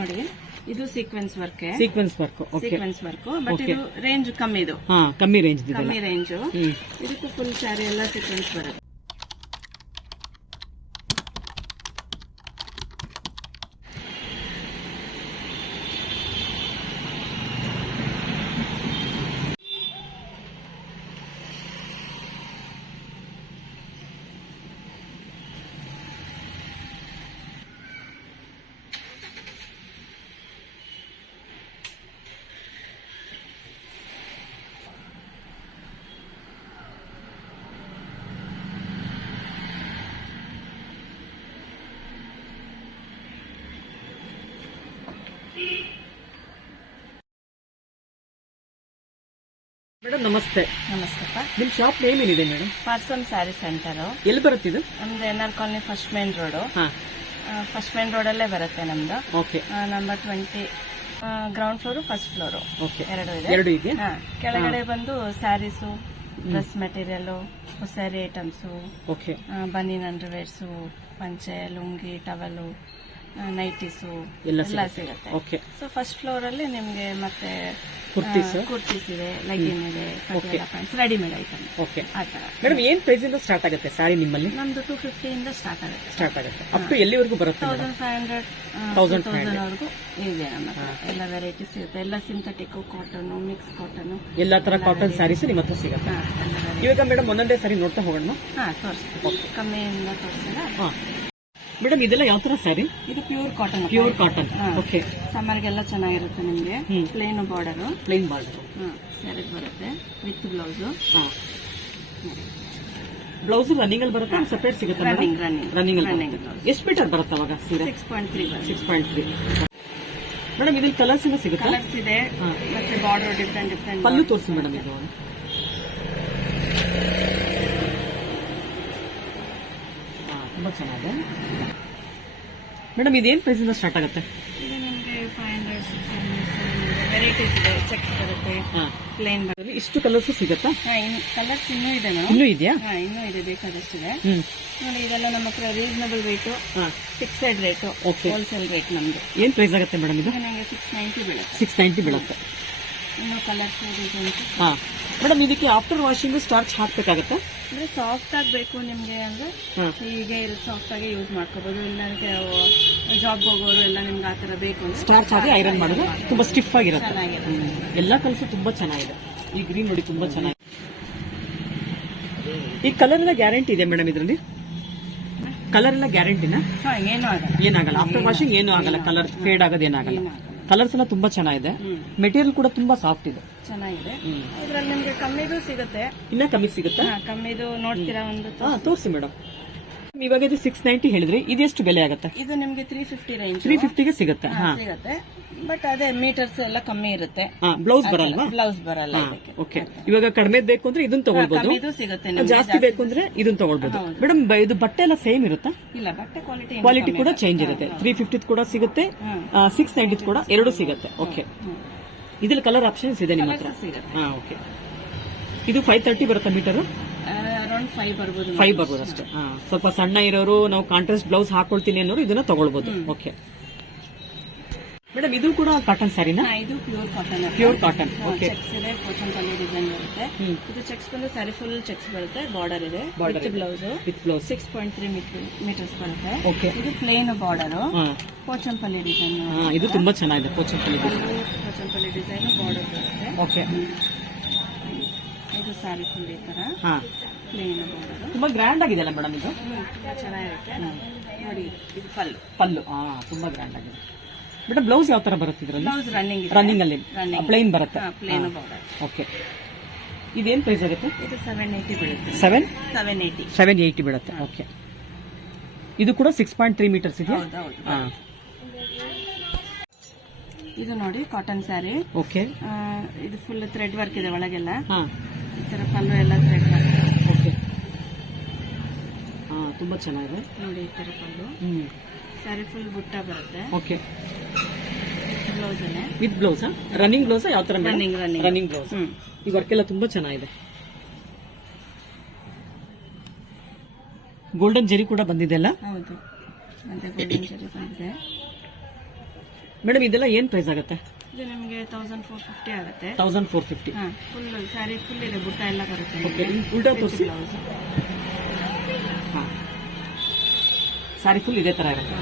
ನೋಡಿ. ಇದು sequence work sequence work sequence work but ಇದು ರೇಂಜ್ ಕಮ್ಮಿ ಇದು ಕಮ್ಮಿ ರೇಂಜ್ ಇದೆ ಕಮ್ಮಿ ರೇಂಜ್ ಇದಕ್ಕೂ ಫುಲ್ ಸ್ಯಾರಿ ಎಲ್ಲ ಸೀಕ್ವೆನ್ಸ್ ಬರುತ್ತೆ. ಮೇಡಮ್ ನಮಸ್ತೆ. ನಮಸ್ತೆಪ್ಪ. ನಿಮ್ ಶಾಪ್ ನೇಮ್ ಏನಿದೆ ಮೇಡಮ್ ಪಾರ್ಸಲ್ ಸ್ಯಾರಿ ಸೆಂಟರ್. ಎಲ್ಲಿ ಬರುತ್ತಿದ್ದು ನಮ್ದು N R colony first main road. ಹಾ. ಫಸ್ಟ್ ಮೇನ್ ರೋಡಲ್ಲೇ ಬರುತ್ತೆ ನಮ್ದು. Okay. Number twenty ground floor first floor okay. ಎರಡು ಇದೆ. ಎರಡು ಇದೆ ಹಾ, ಕೆಳಗಡೆ ಬಂದು saris dress material sari items okay. ಬನೀನ್ underwears ಪಂಚೆ ಲುಂಗಿ ಟವಲು ನೈಟೀಸು ಎಲ್ಲ ಸಿಗುತ್ತೆ. ಓಕೆ ಸೊ ಫಸ್ಟ್ ಫ್ಲೋರ್ ಅಲ್ಲಿ ನಿಮ್ಗೆ ಮತ್ತೆ ಕುರ್ತೀಸ್ ಕುರ್ತೀಸ್ ಇದೆ ಲೆಗಿನ್ ಇದೆ ರೆಡಿಮೇಡ್ ಐಟಮ್ ಓಕೆ ಆ ಮೇಡಮ್ ಏನ್ ಪ್ರೈಸ್ ಇಂದ ಸ್ಟಾರ್ಟ್ ಆಗುತ್ತೆ ಸಾರಿ ನಿಮ್ಮಲ್ಲಿ? ನಮ್ದು ಟೂ ಫಿಫ್ಟಿಯಿಂದ ಸ್ಟಾರ್ಟ್ ಆಗುತ್ತೆ. ಸ್ಟಾರ್ಟ್ ಆಗುತ್ತೆ. ಅಪ್ ಟು ಎಲ್ಲಿವರೆಗೂ ಬರುತ್ತೆ ತೌಸಂಡ್ ಫೈವ್ ಹಂಡ್ರೆಡ್ 1500 ತೌಸಂಡ್ ವರೆಗೂ ಇದೆ ನಮ್ಮ ಹತ್ರ. ಎಲ್ಲ ವೆರೈಟೀಸ್ ಇರುತ್ತೆ. ಎಲ್ಲ ಸಿಂಥೆಟಿಕ್ ಕಾಟನ್ ಮಿಕ್ಸ್ ಕಾಟನ್ ಎಲ್ಲ ತರ ಕಾಟನ್ ಸ್ಯಾರೀಸ್ ನಿಮ್ಮ ಹತ್ರ ಸಿಗುತ್ತೆ. ಇವಾಗ ಮೇಡಮ್ ಒಂದೊಂದೇ ಸಾರಿ ನೋಡ್ತಾ ಹೋಗೋಣ. ಹಾ ತೋರಿಸ್ತೀವಿ ಕಮ್ಮಿಯಿಂದ ತೋರಿಸಿಲ್ಲ ಹಾ. ಮೇಡಮ್ ಇದೆಲ್ಲ ಯಾವ ತರ ಸ್ಯಾರಿ ಇದು pure cotton pure cotton. Okay ಸಮ್ಮರ್ಗೆಲ್ಲ ಚೆನ್ನಾಗಿರುತ್ತೆ ನಿಮಗೆ. ಪ್ಲೇನ್ ಬಾರ್ಡರ್ ಪ್ಲೇನ್ ಬಾರ್ಡರ್ ಸ್ಯಾರಿಗೆ ಬರುತ್ತೆ. ವಿತ್ ಬ್ಲೌಸು ಬ್ಲೌಸ್ ರನ್ನಿಂಗ್ ಅಲ್ಲಿ ಬರುತ್ತೆ? ಸಪರೇಟ್ ಸಿಗುತ್ತೆ ರನ್ನಿಂಗ್ ರನ್ನಿಂಗ್ ರನ್ನಿಂಗ್. ಎಷ್ಟು ಮೀಟರ್ ಬರುತ್ತೆ ಅವಾಗ ಸೀರೆ? Six point three six point three madam ಇದ್ರಲ್ಲಿ ಕಲರ್ಸ್ ಎಲ್ಲ ಸಿಗುತ್ತೆ? ಕಲರ್ಸ್ ಇದೆ. ಮತ್ತೆ ಬಾರ್ಡರ್ ಡಿಫ್ರೆಂಟ್ ಡಿಫ್ರೆಂಟ್ ಪಲ್ಲು ತೋರಿಸಿ ಮೇಡಮ್ ಇದು. ತುಂಬಾ ಚೆನ್ನಾಗಿದೆ. ಮೇಡಮ್ ಇದೇನ್ ಪ್ರೈಸ್ ಇಂದ ಸ್ಟಾರ್ಟ್ ಆಗುತ್ತೆ? ಇದು ನಿಮಗೆ five hundred six hundred varieties ಇದೆ. ಚೆಕ್ಸ್ ಬರುತ್ತೆ. ಹಾ. ಪ್ಲೇನ್ ಬರುತ್ತೆ. ಇಷ್ಟು ಕಲರ್ಸ್ ಸಿಗುತ್ತಾ? ಹಾ ಇನ್ನು ಕಲರ್ಸ್ ಇನ್ನೂ ಇದೆ ಮೇಡಮ್. ಇನ್ನೂ ಇದೆಯಾ? ಹಾ ಇನ್ನೂ ಇದೆ ಬೇಕಾದಷ್ಟು ಇದೆ ನೋಡಿ ಇದೆಲ್ಲ ನಮ್ಮ ಹತ್ರ reasonable rate. Fixed rate. Wholesale rate ನಮ್ದು. ಏನ್ ಪ್ರೈಸ್ ಆಗುತ್ತೆ ಮೇಡಮ್ ಇದು? ನನಗೆ ಸಿಕ್ಸ್ ನೈಂಟಿ ಬೀಳುತ್ತೆ. ಸಿಕ್ಸ್ ನೈಂಟಿ ಬೀಳುತ್ತೆ. ಹಾ. ಮೇಡಮ್ ಇದಕ್ಕೆ ಆಫ್ಟರ್ ವಾಷಿಂಗ್ ಸ್ಟಾರ್ಚ್ ಹಾಕ್ಬೇಕಾಗತ್ತೆ? ಅಂದ್ರೆ ಸಾಫ್ಟ್ ಆಗಬೇಕು ನಿಮ್ಗೆ ಅಂದ್ರೆ. ಹೀಗೆ ಸಾಫ್ಟ್ ಆಗಿ ಯೂಸ್ ಮಾಡ್ಕೋಬಹುದು ಇಲ್ಲ ಜಾಬ್ ಹೋಗೋರು ಎಲ್ಲ ನಿಮ್ಗೆ ಆತರ ಬೇಕು ಸ್ಟಾರ್ಚ್ ಆಗಿ ಐರನ್ ಮಾಡಿದ್ರೆ ತುಂಬಾ ಸ್ಟಿಫ್ ಆಗಿರುತ್ತೆ. ಎಲ್ಲಾ ಕಲರ್ಸ್ ತುಂಬಾ ಚೆನ್ನಾಗಿದೆ. ಈ ಗ್ರೀನ್ ನೋಡಿ ತುಂಬಾ ಚೆನ್ನಾಗಿದೆ ಈ ಕಲರ್ ಎಲ್ಲ ಗ್ಯಾರಂಟಿ ಇದೆ ಮೇಡಮ್ ಇದರಲ್ಲಿ? ಕಲರ್ ಎಲ್ಲ ಗ್ಯಾರಂಟಿನ ಹಾ ಏನು ಆಗಲ್ಲ. ಏನಾಗಲ್ಲ ಆಫ್ಟರ್ ವಾಷಿಂಗ್ ಏನೂ ಆಗಲ್ಲ. ಕಲರ್ ಫೇಡ್ ಆಗೋದು ಏನಾಗಲ್ಲ ಏನಾಗಲ್ಲ. ಕಲರ್ಸ್ ಎಲ್ಲ ತುಂಬಾ ಚೆನ್ನಾಗಿದೆ. ಮೆಟೀರಿಯಲ್ ಕೂಡ ತುಂಬಾ ಸಾಫ್ಟ್ ಇದೆ. ಚೆನ್ನಾಗಿದೆ. ಇದ್ರಲ್ಲಿ ನಿಮ್ಗೆ ಕಮ್ಮಿದು ಸಿಗುತ್ತೆ. ಇನ್ನ ಕಮ್ಮಿ ಸಿಗುತ್ತಾ? ಕಮ್ಮಿದು ನೋಡ್ತೀರಾ ಒಂದು ತೋರಿಸಿ. ಮೇಡಮ್ ಇವಾಗ ಇದು ಸಿಕ್ಸ್ ನೈಂಟಿ ಹೇಳಿದ್ರಿ ಇದೆಷ್ಟು ಬೆಲೆ ಆಗುತ್ತೆ? ಇದು ನಿಮ್ಗೆ ತ್ರೀ ಫಿಫ್ಟಿ ರೇಂಜ್ ತ್ರೀ ಫಿಫ್ಟಿಗೆ ಸಿಗುತ್ತೆ ಹಾ ಸಿಗುತ್ತೆ. ಬಟ್ ಅದೇ ಮೀಟರ್ಸ್ ಎಲ್ಲ ಕಮ್ಮಿ ಇರುತ್ತೆ. ಹಾ ಬ್ಲೌಸ್ ಬರಲ್ವಾ? ಬ್ಲೌಸ್ ಬರಲ್ಲ ಇದಕ್ಕೆ ಓಕೆ ಇವಾಗ ಕಡಿಮೆ ಬೇಕು ಅಂದ್ರೆ ಇದನ್ನ ತಗೊಳ್ಬಹುದು ಕಮ್ಮಿದು ಸಿಗುತ್ತೆ ನಿಮ್ಗೆ ಜಾಸ್ತಿ ಬೇಕು ಅಂದ್ರೆ ಇದನ್ನ ತಗೊಳ್ಬಹುದು ಮೇಡಮ್ ಇದು ಬಟ್ಟೆ ಎಲ್ಲ ಸೇಮ್ ಇರುತ್ತಾ? ಇಲ್ಲ ಬಟ್ಟೆ ಕ್ವಾಲಿಟಿ ಕ್ವಾಲಿಟಿ ಕೂಡ ಚೇಂಜ್ ಇರುತ್ತೆ. ತ್ರೀ ಫಿಫ್ಟಿ ಕೂಡ ಸಿಗುತ್ತೆ. ಸಿಕ್ಸ್ ನೈಂಟಿ ಕೂಡ ಎರಡು ಸಿಗುತ್ತೆ. ಓಕೆ ಇದ್ರಲ್ಲಿ ಕಲರ್ ಆಪ್ಷನ್ಸ್ ಇದೆ ನಿಮ್ಮ ಹತ್ರ? ಸಿಗುತ್ತೆ ಹಾ ಓಕೆ ಇದು ಫೈವ್ ತರ್ಟಿ ಬರುತ್ತಾ ಮೀಟರ್ ಫೈವ್ ಬರ್ಬೋದು ಅಷ್ಟೇ. ಸ್ವಲ್ಪ ಸಣ್ಣ ಇರೋರು ನಾವು ಕಾಂಟ್ರಾಸ್ಟ್ ಬ್ಲೌಸ್ ಹಾಕೊಳ್ತೀನಿ ಅನ್ನೋರು ಇದನ್ನ ತಗೊಳ್ಬಹುದು ಓಕೆ ಮೇಡಮ್ ಇದು ಕೂಡ ಕಾಟನ್ ಸ್ಯಾರಿನಾ ಇದು pure cotton pure cotton okay checks ಇದೆ ಪಲ್ಲಿ ಡಿಸೈನ್ ಬರುತ್ತೆ. ಇದು ಚೆಕ್ಸ್ ಬಂದು ಸ್ಯಾರಿ ಫುಲ್ ಚೆಕ್ಸ್ ಬರುತ್ತೆ ಬಾರ್ಡರ್ ಇದೆ. With blouse with blouse six point three metres ಬರುತ್ತೆ. ಓಕೆ ಇದು ಪ್ಲೇನ್ ಬಾರ್ಡರ್ ಕೋಚನ್ ಪಲ್ಲಿ ಡಿಸೈನ್ ಇದು ತುಂಬಾ ಚೆನ್ನಾಗಿದೆ ಕೋಚನ್ ಪಲ್ಲಿ ಡಿಸೈನ್ ಬಾರ್ಡರ್ ಬರುತ್ತೆ. ಓಕೆ ಇದು ಸ್ಯಾರಿ ಫುಲ್ ಈ ತರ. ತುಂಬಾ ಗ್ರ್ಯಾಂಡ್ ಆಗಿದೆಲ್ಲ ಮೇಡಮ್ ಇದು? ಚೆನ್ನಾಗಿರುತ್ತೆ. ನೋಡಿ ಇದು ಪಲ್ಲು. ಪಲ್ಲು. ಹಾ ತುಂಬಾ ಗ್ರ್ಯಾಂಡ್ ಆಗಿದೆ. ಮೇಡಮ್ ಬ್ಲೌಸ್ ಯಾವ ತರ ಬರುತ್ತೆ ಇದ್ರಲ್ಲಿ? ಬ್ಲೌಸ್ ರನ್ನಿಂಗ್ ರನ್ನಿಂಗ್ ಅಲ್ಲಿ. ಪ್ಲೇನ್ ಬರುತ್ತೆ. ಪ್ಲೇನ್ ಓಕೆ ಇದೇನ್ ಪ್ರೈಸ್ ಆಗುತ್ತೆ? ಇದು ಸೆವೆನ್ ಏಯ್ಟಿ ಬೀಳುತ್ತೆ. Seven seven eighty seven eighty ಬೀಳುತ್ತೆ. ಓಕೆ ಇದು ಕೂಡ ಸಿಕ್ಸ್ ಪಾಯಿಂಟ್ ತ್ರೀ ಮೀಟರ್ಸ್ ಇದೆ ಹೌದು ಇದು ನೋಡಿ ಕಾಟನ್ ಸ್ಯಾರಿ ಓಕೆ ಇದು ಫುಲ್ ಥ್ರೆಡ್ ವರ್ಕ್ ಇದೆ ಒಳಗೆಲ್ಲ. ಹಾ. ಈ ತರ ಪಲ್ಲು ಎಲ್ಲ ಥ್ರೆಡ್ ವರ್ಕ್ ಓಕೆ ಹಾ ತುಂಬಾ ಚೆನ್ನಾಗಿದೆ. ನೋಡಿ ಈ ತರ ಪಲ್ಲು ಸ್ಯಾರಿ ಫುಲ್ ಬುಟ್ಟ ಬರುತ್ತೆ. ಓಕೆ. ಬ್ಲೌಸ್ ಅಲ್ಲೇ. ವಿತ್ ಬ್ಲೌಸ್ ರನ್ನಿಂಗ್ ಬ್ಲೌಸ್ ಯಾವ ತರ ರನ್ನಿಂಗ್ ರನ್ನಿಂಗ್. Running blouse. ಈ ವರ್ಕ್ ಎಲ್ಲ ತುಂಬಾ ಚೆನ್ನಾಗಿದೆ. ಗೋಲ್ಡನ್ ಜೆರಿ ಕೂಡ ಬಂದಿದೆ ಅಲ್ಲ? ಹೌದು. ಮತ್ತೆ ಗೋಲ್ಡನ್ ಜರಿ ಬಂದಿದೆ. ಮೇಡಮ್ ಇದೆಲ್ಲ ಏನ್ ಪ್ರೈಸ್ ಆಗುತ್ತೆ? ಇದು ನಿಮಗೆ ತೌಸಂಡ್ ಫೋರ್ ಫಿಫ್ಟಿ ಆಗುತ್ತೆ. ತೌಸಂಡ್ ಫೋರ್ ಫಿಫ್ಟಿ ಹಾ ಫುಲ್ ಸ್ಯಾರಿ ಫುಲ್ ಇದೆ ಬುಟ್ಟ ಎಲ್ಲ ಬರುತ್ತೆ ಓಕೆ ಉಲ್ಟಾ ತೋರಿಸಿ. ಬ್ಲೌಸ್ ಸ್ಯಾರಿ ಫುಲ್ ಇದೇ ತರ ಇರುತ್ತೆ.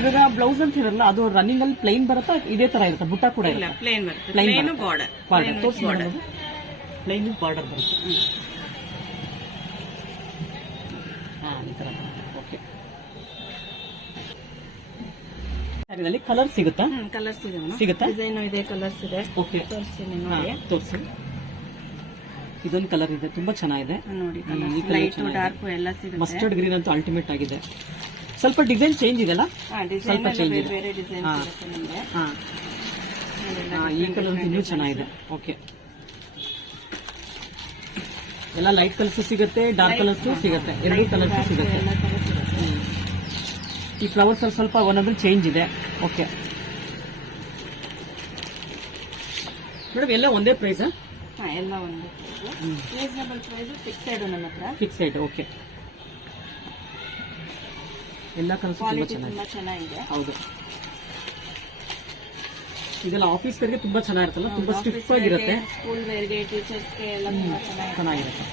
ಇವಾಗ ಬ್ಲೌಸ್ ಅಂತ ಇರಲ್ಲ ಅದು ರನ್ನಿಂಗ್ ಅಲ್ಲಿ ಪ್ಲೈನ್ ಬರುತ್ತಾ ಇದೇ ತರ ಇರುತ್ತೆ ಬುಟ್ಟ ಕೂಡ ಇಲ್ಲ ಪ್ಲೇನ್ ಬರುತ್ತೆ. ಪ್ಲೇನ್ ಬಾರ್ಡರ್ ಬಾರ್ಡರ್ ತೋರಿಸಿ ಪ್ಲೈನ್ ಬಾರ್ಡರ್ ಬರುತ್ತೆ. ಹಾಂ ಈ ತರ ಓಕೆ ಸ್ಯಾರಿನಲ್ಲಿ ಕಲರ್ ಸಿಗುತ್ತಾ? ಕಲರ್ ಕಲರ್ಸ್ ಇದೆ ಸಿಗುತ್ತಾ? ಡಿಸೈನ್ ಇದೆ ಕಲರ್ಸ್ ಇದೆ. ಓಕೆ ತೋರಿಸ್ತೀನಿ ನೋಡಿ. ತೋರಿಸಿ. ಇದೊಂದು ಕಲರ್ ಇದೆ ತುಂಬಾ ಚೆನ್ನಾಗಿದೆ. ನೋಡಿ ಈ ಚೆನ್ನಾಗಿದೆ. ಡಾರ್ಕ್ ಎಲ್ಲ ಸಿಗುತ್ತೆ. ಮಸ್ಟರ್ಡ್ ಗ್ರೀನ್ ಅಂತ ಅಲ್ಟಿಮೇಟ್ ಆಗಿದೆ. ಸ್ವಲ್ಪ ಡಿಸೈನ್ ಚೇಂಜ್ ಇದೆಲ್ಲ ಸ್ವಲ್ಪ ಚೇಂಜ್ ಇದೆ. ಈ ಕಲರ್ ಇನ್ನೂ ಚೆನ್ನಾಗಿದೆ. ಓಕೆ ಎಲ್ಲ ಲೈಟ್ ಕಲರ್ಸ್ ಸಿಗುತ್ತೆ ಡಾರ್ಕ್ ಕಲರ್ಸ್ ಸಿಗುತ್ತೆ. ಎರಡು ಕಲರ್ಸ್ ಸಿಗುತ್ತೆ. ಈ ಫ್ಲವರ್ಸ್ ಅಲ್ಲಿ ಸ್ವಲ್ಪ ಒಂದೊಂದು ಚೇಂಜ್ ಇದೆ. ಓಕೆ ಮೇಡಮ್ ಎಲ್ಲ ಒಂದೇ ಪ್ರೈಸ್ ಎಲ್ಲ ಪ್ರೈಸ್ ರೀಸನಬಲ್ ಪ್ರೈಸ್ ಫಿಕ್ಸೆಡ್ ನಮ್ಮ ಹತ್ರ. ಫಿಕ್ಸೆಡ್ ಓಕೆ ಎಲ್ಲ ಕಲರ್ಸ್ ತುಂಬಾ ಕ್ವಾಲಿಟಿ ಚೆನ್ನಾಗಿದೆ. ತುಂಬಾ ಚೆನ್ನಾಗಿದೆ. ಹೌದು. ಇದೆಲ್ಲ ಆಫೀಸ್ ವೇರ್ಗೆ ತುಂಬಾ ಚೆನ್ನಾಗಿರುತ್ತಲ್ಲ ತುಂಬಾ ಸ್ಟಿಫ್ ಆಗಿರುತ್ತೆ. ಸ್ಕೂಲ್ ವೇರ್ಗೆ ಟೀಚರ್ಸ್ಗೆ ಎಲ್ಲ ತುಂಬಾ ಚೆನ್ನಾಗಿದೆ ಚೆನ್ನಾಗಿರುತ್ತೆ.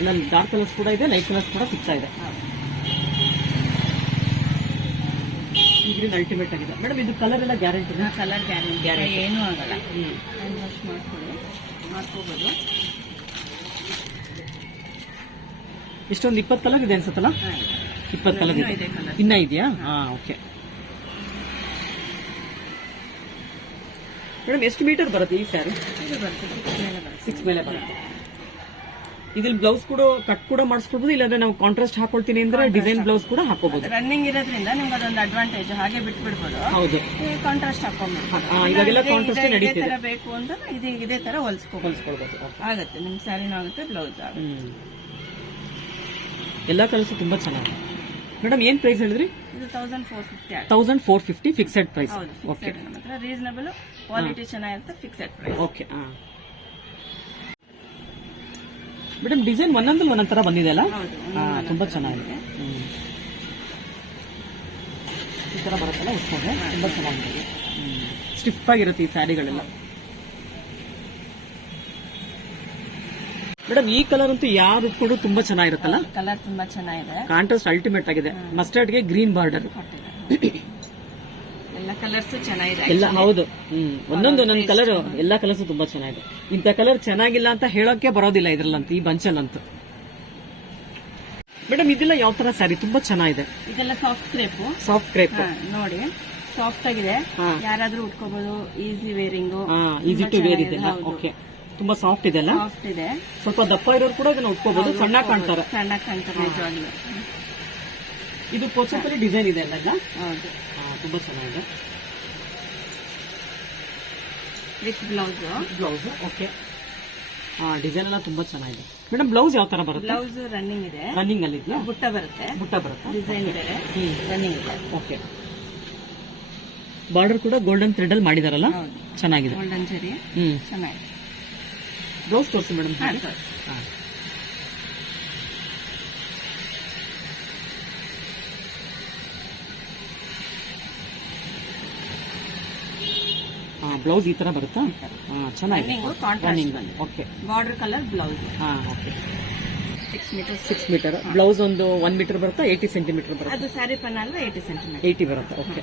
ಎಲ್ಲ ಡಾರ್ಕ್ ಕಲರ್ಸ್ ಕೂಡ ಇದೆ ಲೈಟ್ ಕಲರ್ಸ್ ಕೂಡ ಸಿಗ್ತಾ ಇದೆ. ಗ್ರೀನ್ ಅಲ್ಟಿಮೇಟ್ ಆಗಿದೆ. ಮೇಡಮ್ ಇದು ಕಲರ್ ಎಲ್ಲ ಗ್ಯಾರಂಟಿ ಕಲರ್ ಗ್ಯಾರಂಟಿ ಏನೂ ಆಗಲ್ಲ. ಹ್ಯಾಂಡ್ ವಾಶ್ ಮಾಡ್ಕೊಳ್ಳಿ. ಮಾಡ್ಕೋಬೋದು. ಇಷ್ಟೊಂದು ಇಪ್ಪತ್ತು ಕಲರ್ ಇದೆ ಅನ್ಸುತ್ತಲ್ಲ? ಇಪ್ಪತ್ತು ಕಲರ್ ಇದೆ. ಇನ್ನ ಇದೆಯಾ? ಹಾ. ಓಕೆ. ಮೇಡಮ್ ಎಷ್ಟು ಮೀಟರ್ ಬರುತ್ತೆ ಈ ಸ್ಯಾರಿ ಸಿಕ್ಸ್ ಮೇಲೆ ಬರುತ್ತೆ. ಇದ್ರಲ್ಲಿ ಬ್ಲೌಸ್ ಕೂಡ ಕಟ್ ಕೂಡ ಮಾಡಿಸ್ಕೊಬಹುದು ಇಲ್ಲಾಂದ್ರೆ ನಾವು ಕಾಂಟ್ರಾಸ್ಟ್ ಹಾಕೊಳ್ತೀನಿ ಅಂದ್ರೆ ಡಿಸೈನ್ ಬ್ಲೌಸ್ ಕೂಡ ಹಾಕೋಬಹುದು ರನ್ನಿಂಗ್ ಇರೋದ್ರಿಂದ ನಿಮ್ಗೆ ಅದೊಂದು ಅಡ್ವಾಂಟೇಜ್ ಹಾಗೆ ಬಿಟ್ಬಿಡ್ಬೋದು. ಹೌದು. ಕಾಂಟ್ರಾಸ್ಟ್ ಹಾಕೋಬಹುದು ಹಾ, ಇವಾಗೆಲ್ಲ ನಡೀತಿದೆ. ತರ ಬೇಕು ಅಂತ ಇದು ಇದೇ ತರ ಹೊಲ್ಸ್ಕೋಬಹುದು ಆಗುತ್ತೆ ನಿಮ್ ಸ್ಯಾರಿನೂ ಆಗುತ್ತೆ ಬ್ಲೌಸ್ ಆಗುತ್ತೆ. ಎಲ್ಲ ಕಲರ್ಸ್ ತುಂಬಾ ಚೆನ್ನಾಗಿದೆ. ಮೇಡಮ್ ಏನ್ ಪ್ರೈಸ್ ಹೇಳಿದ್ರಿ? ಇದು thousand four fifty thousand four fifty fixed price okay reasonable quality ಚೆನ್ನಾಗಿರುತ್ತೆ fixed price okay madam design ಒಂದೊಂದು ಒಂದೊಂದು ತರ ಬಂದಿದೆ ಅಲ್ಲ? ಹಾ, ತುಂಬಾ ಚೆನ್ನಾಗಿದೆ. ಈ ತರ ಬರುತ್ತಲ್ಲ ಉಟ್ಕೊಂಡ್ರೆ ತುಂಬಾ ಚೆನ್ನಾಗಿದೆ. ಸ್ಟಿಫ್ ಆಗಿರುತ್ತೆ ಈ ಸ್ಯಾರಿಗಳೆಲ್ಲ ಮೇಡಮ್ ಈ ಕಲರ್ ಅಂತೂ ಯಾರು ಉಟ್ಕೊಂಡು ತುಂಬಾ ಚೆನ್ನಾಗಿರುತ್ತಲ್ಲ? ಕಲರ್ ತುಂಬಾ ಚೆನ್ನಾಗಿದೆ. ಕಾಂಟ್ರಾಸ್ಟ್ ಅಲ್ಟಿಮೇಟ್ ಆಗಿದೆ. ಮಸ್ಟರ್ಡ್ಗೆ ಗ್ರೀನ್ ಬಾರ್ಡರ್. ಎಲ್ಲ ಕಲರ್ಸ್ ಚೆನ್ನಾಗಿದೆ ಎಲ್ಲ ಹೌದು. ಹ್ಮ್. ಒಂದೊಂದು ಒಂದೊಂದು ಕಲರ್ ಎಲ್ಲ ಕಲರ್ಸ್ ತುಂಬಾ ಚೆನ್ನಾಗಿದೆ. ಇಂಥ ಕಲರ್ ಚೆನ್ನಾಗಿಲ್ಲ ಅಂತ ಹೇಳೋಕೆ ಬರೋದಿಲ್ಲ ಇದ್ರಲ್ಲಂತೂ ಈ ಬಂಚಲ್ಲಂತೂ. ಮೇಡಮ್ ಇದೆಲ್ಲ ಯಾವ ತರ ಸ್ಯಾರಿ ತುಂಬಾ ಚೆನ್ನಾಗಿದೆ. ಇದೆಲ್ಲ ಸಾಫ್ಟ್ ಕ್ರೇಪ್ ಸಾಫ್ಟ್ ಕ್ರೇಪ್ ನೋಡಿ. ಸಾಫ್ಟ್ ಆಗಿದೆ. ಯಾರಾದ್ರೂ ಉಟ್ಕೋಬಹುದು ಈಸಿ ಹಾ ಈಸಿ ಟು ವೇರ್ ಇದೆ ಓಕೆ ತುಂಬಾ ಸಾಫ್ಟ್ ಇದೆ ಸ್ವಲ್ಪ ದಪ್ಪ ಇರೋರು ಕೂಡ ಇದನ್ನ ಉಟ್ಕೋಬಹುದು ಸಣ್ಣ ಕಾಣ್ತಾರೆ. ಸಣ್ಣ ಕಾಣ್ತಾರೆ ನಿಜವಾಗ್ಲೂ. ಇದು ಪೋಚಂಪಲ್ಲಿ ಡಿಸೈನ್ ಇದೆ ಅಲ್ಲ ಹೌದು. ತುಂಬಾ ಚೆನ್ನಾಗಿದೆ. With blouse blouse okay design ಎಲ್ಲ ತುಂಬಾ ಚೆನ್ನಾಗಿದೆ. ಮೇಡಮ್ ಬ್ಲೌಸ್ ಯಾವ ತರ ಬರುತ್ತೆ? ಬ್ಲೌಸ್ ರನ್ನಿಂಗ್ ಇದೆ. ರನ್ನಿಂಗ್ ಅಲ್ಲಿ ಇದೆಯಾ? ಬುಟ್ಟ ಬರುತ್ತೆ. ಬುಟ್ಟ ಬರುತ್ತೆ? ಡಿಸೈನ್ ಇದೆ. ರನ್ನಿಂಗ್ ಇದೆ. ಓಕೆ ಬಾರ್ಡರ್ ಕೂಡ ಗೋಲ್ಡನ್ ಥ್ರೆಡ್ ಅಲ್ಲಿ ಮಾಡಿದಾರಲ್ಲ? ಚೆನ್ನಾಗಿದೆ. ಗೋಲ್ಡನ್ ಜರಿ ಹ್ಮ್. ಚೆನ್ನಾಗಿದೆ. ಬ್ಲೌಸ್ ತೋರಿಸಿ ಮೇಡಮ್. ಹಾ. ಬ್ಲೌಸ್ ಈ ತರ ಬರುತ್ತಾ? ಚೆನ್ನಾಗಿದೆ. ಓಕೆ ಬಾರ್ಡರ್ ಕಲರ್ ಬ್ಲೌಸ್ ಹಾ okay six metre six metre blouse ಒಂದು ಒನ್ ಮೀಟರ್ ಬರುತ್ತಾ? ಏಯ್ಟಿ ಸೆಂಟಿಮೀಟರ್ ಬರುತ್ತೆ? ಅದು ಸ್ಯಾರಿ ಪನ್ನ ಅಲ್ವಾ ಏಯ್ಟಿ ಸೆಂಟಿಮೀಟರ್ ಏಯ್ಟಿ ಬರುತ್ತೆ? ಓಕೆ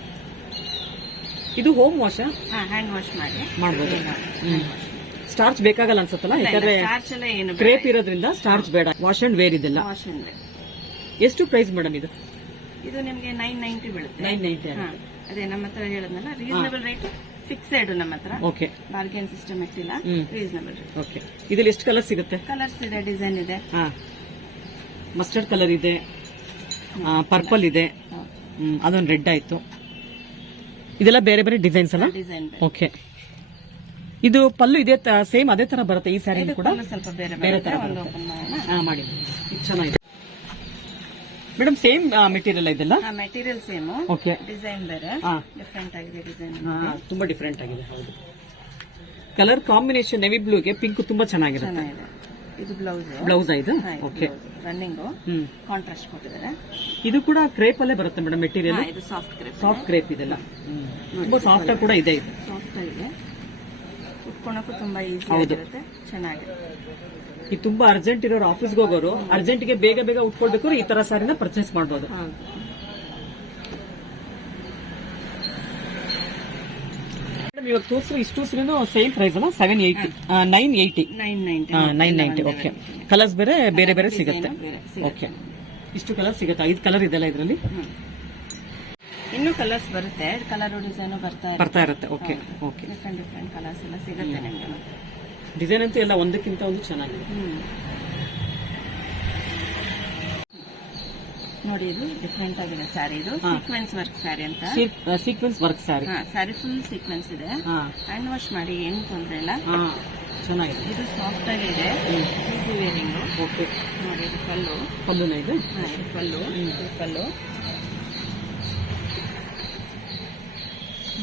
ಇದು ಹೋಮ್ ವಾಶ್ ಹಾ ಹ್ಯಾಂಡ್ ವಾಶ್ ಮಾಡಿ. ಮಾಡ್ಬೋದು. ಸ್ಟಾರ್ಚ್ ಬೇಕಾಗಲ್ಲ ಅನ್ಸುತ್ತಲ್ಲ? ಯಾಕಂದ್ರೆ ಸ್ಟಾರ್ಚ್ ಎಲ್ಲ ಏನು ಕ್ರೇಪ್ ಇರೋದ್ರಿಂದ ಸ್ಟಾರ್ಚ್ ಬೇಡ. ವಾಶ್ ಅಂಡ್ ವೇರ್ ಇದೆಲ್ಲ. ವಾಶ್ ಎಷ್ಟು ಪ್ರೈಸ್ ಮೇಡಮ್ ಇದು? ಇದು ನಿಮಗೆ ನೈನ್ ನೈಂಟಿ ಬೀಳುತ್ತೆ. ನೈನ್ ಹಾ ಅದೇ ನಮ್ಮ ಹತ್ರ ಹೇಳದ್ನಲ್ಲ ರೀಸನಬಲ್ ರೇಟ್ ಫಿಕ್ಸೆಡ್ ನಮ್ಮ ಹತ್ರ. ಓಕೆ ಬಾರ್ಗೇನ್ ಸಿಸ್ಟಮ್ ಇಟ್ಟಿಲ್ಲ ಹ್ಮ್. ರೀಸನಬಲ್ ರೇಟ್ ಓಕೆ ಇದ್ರಲ್ಲಿ ಎಷ್ಟು ಕಲರ್ ಸಿಗುತ್ತೆ? ಕಲರ್ಸ್ ಇದೆ ಡಿಸೈನ್ ಇದೆ. ಹಾ. ಮಸ್ಟರ್ಡ್ ಕಲರ್ ಇದೆ. ಪರ್ಪಲ್ ಇದೆ. ಹೌದು. ಹ್ಮ್, ಅದೊಂದು ರೆಡ್ ಆಯ್ತು. ಇದೆಲ್ಲ ಬೇರೆ ಬೇರೆ ಡಿಸೈನ್ಸ್ ಅಲ್ಲ? ಡಿಸೈನ್ ಓಕೆ ಇದು ಪಲ್ಲು ಇದೆ ಸೇಮ್ ಅದೇ ತರ ಬರುತ್ತೆ ಈ ಸ್ಯಾರಿ ಕೂಡ? ಸ್ವಲ್ಪ ಬೇರೆ ಬೇರೆ ತರ ಮಾಡಿ. ಚೆನ್ನಾಗಿದೆ. ಮೇಡಮ್ ಸೇಮ್ ಮೆಟೀರಿಯಲ್ ಇದೆಲ್ಲ? ಮೆಟೀರಿಯಲ್ ಸೇಮ್ ಓಕೆ ಡಿಸೈನ್ ಬೇರೆ. ಡಿಫ್ರೆಂಟ್ ಆಗಿದೆ ಡಿಸೈನ್ ತುಂಬಾ ಡಿಫ್ರೆಂಟ್ ಆಗಿದೆ ಹೌದು. ಕಲರ್ ಕಾಂಬಿನೇಷನ್ ನೆವಿ ಬ್ಲೂಗೆ ಪಿಂಕ್ ತುಂಬಾ ಚೆನ್ನಾಗಿರುತ್ತೆ. ಚೆನ್ನಾಗಿದೆ. ಇದು ಬ್ಲೌಸ್ ಬ್ಲೌಸ್ ಇದು? ಓಕೆ ರನ್ನಿಂಗ್ ಕಾಂಟ್ರಾಸ್ಟ್ ಕೊಟ್ಟಿದ್ದಾರೆ. ಇದು ಕೂಡ ಕ್ರೇಪ್ ಅಲ್ಲೇ ಬರುತ್ತೆ ಮೇಡಮ್ ಮೆಟೀರಿಯಲ್ ಇದು ಸಾಫ್ಟ್ ಕ್ರೇಪ್ ಸಾಫ್ಟ್ ಕ್ರೇಪ್ ಇದೆಲ್ಲ. ತುಂಬಾ ಸಾಫ್ಟ್ ಕೂಡ ಇದೆ ಇದು. ಸಾಫ್ಟ್ ಆಗಿದೆ. ಉಟ್ಕೊಳಕ್ಕೂ ತುಂಬಾ ಈಸಿ ಆಗಿರುತ್ತೆ. ಚೆನ್ನಾಗಿದೆ. ಇದು ತುಂಬಾ ಅರ್ಜೆಂಟ್ ಇರೋರು ಆಫೀಸ್ಗೆ ಹೋಗೋರು ಅರ್ಜೆಂಟ್ಗೆ ಬೇಗ ಬೇಗ ಉಟ್ಕೊಳ್ಬೇಕು ಈ ತರ ಸಾರಿನ ಪರ್ಚೇಸ್ ಮಾಡಬಹುದು ಹೌದು. ಮೇಡಮ್ ಇವಾಗ ತೋರಿಸಿರೋ ಇಷ್ಟು ಸೀರೆನೂ ಸೇಮ್ ಪ್ರೈಸ್ ಅಲ್ಲ seven eighty nine eighty nine ninety nine ninety okay colours ಬೇರೆ ಬೇರೆ ಬೇರೆ ಸಿಗುತ್ತೆ. ಓಕೆ ಇಷ್ಟು ಕಲರ್ ಸಿಗುತ್ತೆ ಐದು ಕಲರ್ ಇದೆಲ್ಲ ಇದರಲ್ಲಿ. ಇನ್ನು ಕಲರ್ಸ್ ಬರುತ್ತೆ. ಕಲರ್ ಡಿಸೈನು ಬರ್ತಾ ಬರ್ತಾ ಇರುತ್ತೆ. Okay okay different different colours ಎಲ್ಲ ಸಿಗುತ್ತೆ ನಿಮ್ಗೆ ಮತ್ತೆ. ಡಿಸೈನ್ ಅಂತೂ ಎಲ್ಲ ಒಂದಕ್ಕಿಂತ ಒಂದು ಚೆನ್ನಾಗಿದೆ. ಹ್ಮ್. ನೋಡಿ ಇದು ಡಿಫ್ರೆಂಟ್ ಆಗಿದೆ ಸ್ಯಾರಿ ಇದು. ಸೀಕ್ವೆನ್ಸ್ ವರ್ಕ್ ಸ್ಯಾರಿ ಅಂತ. ಸೀಕ್ವೆನ್ಸ್ ವರ್ಕ್ ಸ್ಯಾರಿ ಹಾ ಸ್ಯಾರಿ ಫುಲ್ ಸೀಕ್ವೆನ್ಸ್ ಇದೆ. ಹಾ. ಹ್ಯಾಂಡ್ ವಾಶ್ ಮಾಡಿ ಏನು ತೊಂದ್ರೆ ಇಲ್ಲ. ಹಾ ಚೆನ್ನಾಗಿದೆ. ಇದು ಸಾಫ್ಟ್ ಆಗಿದೆ ಈಸಿ ವೇರಿಂಗು ಓಕೆ ನೋಡಿ ಇದು ಕಲ್ಲು. ಪಲ್ಲುನ ಇದೆ? ಹಾ ಇದು ಕಲ್ಲು. ಇದು ಕಲ್ಲು.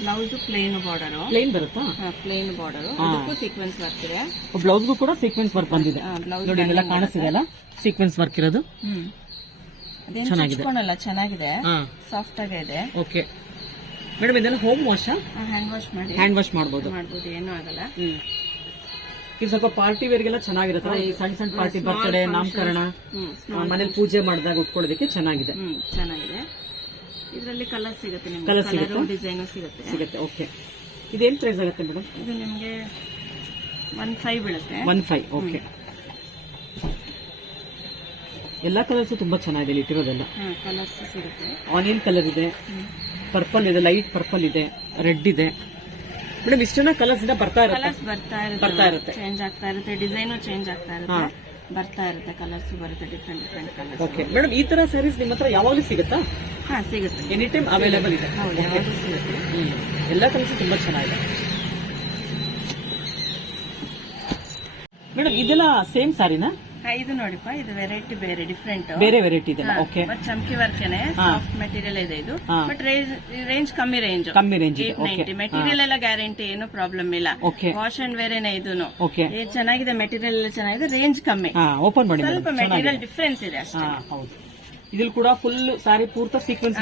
ಬ್ಲೌಸ್ ಪ್ಲೇನ್ ಬಾರ್ಡರ್ ಪ್ಲೇನ್ ಬರುತ್ತಾ? ಪ್ಲೇನ್ ಬಾರ್ಡರ್ ಅದಕ್ಕೂ ಸೀಕ್ವೆನ್ಸ್ ವರ್ಕ್ ಇದೆ. ಬ್ಲೌಸ್ಗೂ ಕೂಡ ಸೀಕ್ವೆನ್ಸ್ ವರ್ಕ್ ಬಂದಿದೆ. ನೋಡಿ ಇಲ್ಲೆಲ್ಲ ಕಾಣಿಸ್ತಿದೆ ಅಲ್ಲ? ಸೀಕ್ವೆನ್ಸ್ ವರ್ಕ್ ಇರೋದು? ಚೆನ್ನಾಗಿದೆ. ಚೆನ್ನಾಗಿದೆ. ಸಾಫ್ಟ್ ಆಗಿ ಇದೆ. ಓಕೆ. ಮೇಡಮ್ ಇದೆಲ್ಲ ಹೋಮ್ ವಾಶ್ ಹ್ಯಾಂಡ್ ವಾಶ್ ಮಾಡಿ. ಹ್ಯಾಂಡ್ ವಾಶ್ ಮಾಡಬಹುದು ಮಾಡಬಹುದು ಏನೂ ಆಗಲ್ಲ. ಇದು ಸ್ವಲ್ಪ ಪಾರ್ಟಿ ವೇರ್ಗೆಲ್ಲ ಚೆನ್ನಾಗಿರುತ್ತೆ? ಈ ಸಣ್ಣ ಸಣ್ಣ ಪಾರ್ಟಿ ಬರ್ತಡೆ ನಾಮಕರಣ ಮನೇಲಿ ಪೂಜೆ ಮಾಡಿದಾಗ ಉಟ್ಕೊಳ್ಳೋದಕ್ಕೆ ಚೆನ್ನಾಗಿದೆ. ಚೆನ್ನಾಗಿದೆ. ಇದರಲ್ಲಿ ಕಲರ್ ಸಿಗುತ್ತೆ ನಿಮ್ಗೆ. Colour ಕಲರ್ ಸಿಗುತ್ತೆ? ಡಿಸೈನು ಸಿಗುತ್ತೆ. ಸಿಗುತ್ತೆ ಓಕೆ ಇದೇನ್ ಪ್ರೈಸ್ ಆಗುತ್ತೆ ಮೇಡಮ್ ಇದು ನಿಮಗೆ ಒನ್ ಫೈವ್ ಬೀಳುತ್ತೆ. ಒನ್ ಫೈವ್ ಓಕೆ ಎಲ್ಲಾ ಕಲರ್ಸ್ ತುಂಬಾ ಚೆನ್ನಾಗಿದೆ ಇಲ್ಲಿ ಇಟ್ಟಿರೋದೆಲ್ಲ. ಕಲರ್ಸ್ ಸಿಗುತ್ತೆ. ಆನಿಯನ್ ಕಲರ್ ಇದೆ ಪರ್ಪಲ್ ಇದೆ ಲೈಟ್ ಪರ್ಪಲ್ ಇದೆ ರೆಡ್ ಇದೆ. ಮೇಡಮ್ ಇಷ್ಟನ್ನ ಕಲರ್ಸ್ ಇಂದ ಬರ್ತಾ ಇರುತ್ತೆ? ಕಲರ್ಸ್ ಬರ್ತಾ ಬರ್ತಾ ಇರುತ್ತೆ. ಇರುತ್ತೆ. ಚೇಂಜ್ ಆಗ್ತಾ ಇರುತ್ತೆ. ಡಿಸೈನು ಚೇಂಜ್ ಆಗ್ತಾ ಹಾ. ಇರುತ್ತೆ ಬರ್ತಾ ಇರುತ್ತೆ ಕಲರ್ಸ್ ಬರುತ್ತೆ different different colours okay madam ಈ ತರ ಸ್ಯಾರೀಸ್ ನಿಮ್ಮ ಹತ್ರ ಯಾವಾಗಲೂ ಸಿಗುತ್ತಾ? ಹಾ ಸಿಗುತ್ತೆ. ಎನಿ ಟೈಮ್ ಅವೈಲೇಬಲ್ ಇದೆ. ಹೌದು ಸಿಗುತ್ತೆ. ಎಲ್ಲ ಕಲರ್ಸ್ ತುಂಬಾ ಚೆನ್ನಾಗಿದೆ. ಮೇಡಮ್ ಇದೆಲ್ಲ ಸೇಮ್ ಸಾರಿನಾ ಇದು ನೋಡಿಪ್ಪ ಇದು ವೆರೈಟಿ ಬೇರೆ ಡಿಫ್ರೆಂಟ್ ಬೇರೆ ವೆರೈಟಿ ಇದೆ ಓಕೆ ಬಟ್ ಚಮಕಿ ವರ್ಕೆನೆ ಸಾಫ್ಟ್ ಮೆಟೀರಿಯಲ್ ಇದೆ ಇದು. ಬಟ್ ರೇಂಜ್ ಕಮ್ಮಿ ರೇಂಜ್ ಕಮ್ಮಿ ರೇಂಜ್ ನೈಂಟಿ ಮೆಟೀರಿಯಲ್ ಎಲ್ಲ ಗ್ಯಾರಂಟಿ ಏನು ಪ್ರಾಬ್ಲಮ್ ಇಲ್ಲ. ಓಕೆ ವಾಶ್ ಅಂಡ್ ವೇರೇನೆ ಇದೂನು. ಓಕೆ ಚೆನ್ನಾಗಿದೆ ಮೆಟೀರಿಯಲ್ ಎಲ್ಲ ಚೆನ್ನಾಗಿದೆ ರೇಂಜ್ ಕಮ್ಮಿ. ಓಪನ್ ಮಾಡಿ ಸ್ವಲ್ಪ ಮೆಟೀರಿಯಲ್ ಡಿಫ್ರೆನ್ಸ್ ಇದೆ ಅಷ್ಟೇ. ಹೌದು. ಇದ್ರಲ್ಲಿ ಕೂಡ ಫುಲ್ ಸಾರಿ ಪೂರ್ತ ಸೀಕ್ವೆನ್ಸ್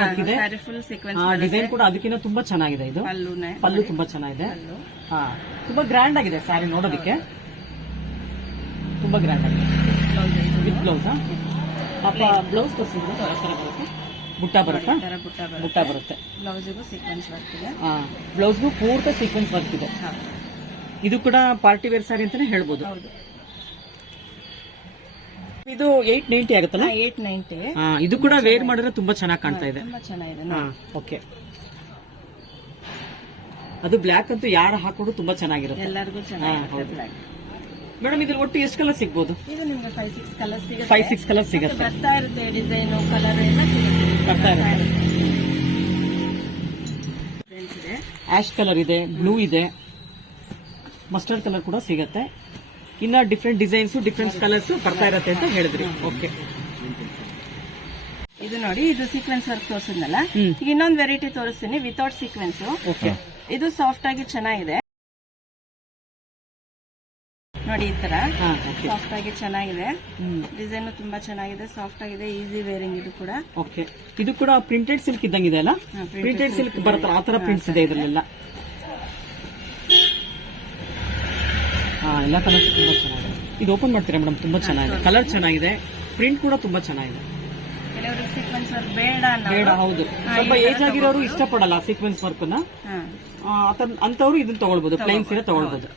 ಸೀಕ್ವೆನ್ಸ್ ಡಿಸೈನ್ ಕೂಡ ಅದಕ್ಕಿಂತ ತುಂಬಾ ಚೆನ್ನಾಗಿದೆ ಇದು. ಪಲ್ಲು ತುಂಬಾ ಚೆನ್ನಾಗಿದೆ. ತುಂಬಾ ಗ್ರ್ಯಾಂಡ್ ಆಗಿದೆ ಸ್ಯಾರಿ ನೋಡೋದಕ್ಕೆ. ತುಂಬಾ ಗ್ರ್ಯಾಂಡ್ ಆಗಿದೆ. ಬ್ಲೌಸ್ ಪಾಪ ಬ್ಲೌಸ್ ತೋರಿಸಿದ್ರು ಬರುತ್ತೆ. ಬುಟ್ಟ ಬರುತ್ತಾ? ತರ ಬುಟ್ಟ ಬುಟ್ಟ ಬರುತ್ತೆ. ಬರುತ್ತೆ ಬ್ಲೌಸಿಗೂ ಸೀಕ್ವೆನ್ಸ್ ಹಾ ಬ್ಲೌಸ್ಗೂ ಪೂರ್ತ ಸೀಕ್ವೆನ್ಸ್ ವರ್ಕ್ ಇದೆ ಹೌದು. ಇದು ಕೂಡ ಪಾರ್ಟಿ ವೇರ್ ಸಾರಿ ಅಂತಾನೆ ಹೇಳ್ಬೋದು. ಹೌದು. ಇದು ಏಟ್ ನೈಂಟಿ ಆಗುತ್ತಲ್ಲ? ಏಟ್ ನೈಂಟಿ ಹಾ ಇದು ಕೂಡ ವೇರ್ ಮಾಡಿದ್ರೆ ತುಂಬಾ ಚೆನ್ನಾಗಿ ಕಾಣ್ತಾ ಇದೆ. ತುಂಬಾ ಚೆನ್ನಾಗಿದೆ. ಹಾ ಓಕೆ ಅದು ಬ್ಲ್ಯಾಕ್ ಅಂತೂ ಯಾರು ಹಾಕೊಂಡು ತುಂಬಾ ಚೆನ್ನಾಗಿರುತ್ತೆ. ಎಲ್ಲರಿಗೂ ಚೆನ್ನಾಗಿರುತ್ತೆ ಹೌದು. black. ಮೇಡಮ್ ಇದ್ರಲ್ಲಿ ಒಟ್ಟು ಎಷ್ಟು ಕಲರ್ ಸಿಗ್ಬೋದು? ಇದು ನಿಮ್ಗೆ ಫೈವ್ ಸಿಕ್ಸ್ ಕಲರ್ ಸಿಗುತ್ತೆ. ಫೈವ್ ಸಿಕ್ಸ್ ಕಲರ್ ಸಿಗುತ್ತೆ. ಬರ್ತಾ ಇರುತ್ತೆ ಡಿಸೈನು ಕಲರ್ ಎಲ್ಲ ಸಿಗುತ್ತೆ. ಬರ್ತಾ ಇರುತ್ತೆ. Designs ಇದೆ. ಆಶ್ ಕಲರ್ ಇದೆ ಬ್ಲೂ ಇದೆ. ಮಸ್ಟರ್ಡ್ ಕಲರ್ ಕೂಡ ಸಿಗತ್ತೆ. ಇನ್ನ ಡಿಫ್ರೆಂಟ್ ಡಿಸೈನ್ಸ್ ಡಿಫ್ರೆಂಟ್ ಕಲರ್ಸ್ ಬರ್ತಾ ಇರತ್ತೆ ಅಂತ ಹೇಳಿದ್ರಿ. ಓಕೆ ಇದು ನೋಡಿ ಇದು ಸೀಕ್ವೆನ್ಸ್ ವರ್ಕ್ ತೋರಿಸಿದ್ನಲ್ಲ? ಈಗ ಇನ್ನೊಂದು ವೆರೈಟಿ ತೋರಿಸ್ತೀನಿ ವಿತೌಟ್ ಸೀಕ್ವೆನ್ಸ್ ಓಕೆ ಇದು ಸಾಫ್ಟ್ ಆಗಿ ಚೆನ್ನಾಗಿದೆ. ನೋಡಿ ಈ ತರ. ಸಾಫ್ಟ್ ಆಗಿ ಚೆನ್ನಾಗಿದೆ. ಡಿಸೈನ್ ತುಂಬಾ ಚೆನ್ನಾಗಿದೆ. ಸಾಫ್ಟ್ ಆಗಿದೆ ಈಸಿ ವೇರಿಂಗ್ ಇದು ಕೂಡ. ಓಕೆ ಇದು ಕೂಡ ಪ್ರಿಂಟೆಡ್ ಸಿಲ್ಕ್ ಇದ್ದಂಗಿದೆ ಅಲ್ಲ? ಪ್ರಿಂಟೆಡ್ ಸಿಲ್ಕ್ ಬರುತ್ತಲ್ಲ ಆ ತರ ಪ್ರಿಂಟ್ಸ್ ಇದೆ ಇದರಲ್ಲೆಲ್ಲ ಹಾ ಎಲ್ಲ ಕಲರ್ ತುಂಬಾ ಚೆನ್ನಾಗಿದೆ. ಇದು ಓಪನ್ ಮಾಡ್ತೀರಾ ಮೇಡಮ್ ತುಂಬಾ ಚೆನ್ನಾಗಿದೆ. ಕಲರ್ ಚೆನ್ನಾಗಿದೆ. ಪ್ರಿಂಟ್ ಕೂಡ ತುಂಬಾ ಚೆನ್ನಾಗಿದೆ. ಕೆಲವರು ಸೀಕ್ವೆನ್ಸ್ ವರ್ಕ್ ಬೇಡ ಅನ್ನೋ ಬೇಡ ಹೌದು. ಸ್ವಲ್ಪ ಏಜ್ ಆಗಿರೋರು ಇಷ್ಟಪಡಲ್ಲ ಸೀಕ್ವೆನ್ಸ್ ವರ್ಕ್ನ ಅಂತವ್ರು ಇದನ್ನ ತಗೊಳ್ಬಹುದು ಪ್ಲೈನ್ ಸೀರೆ ತಗೊಳ್ಬಹುದು.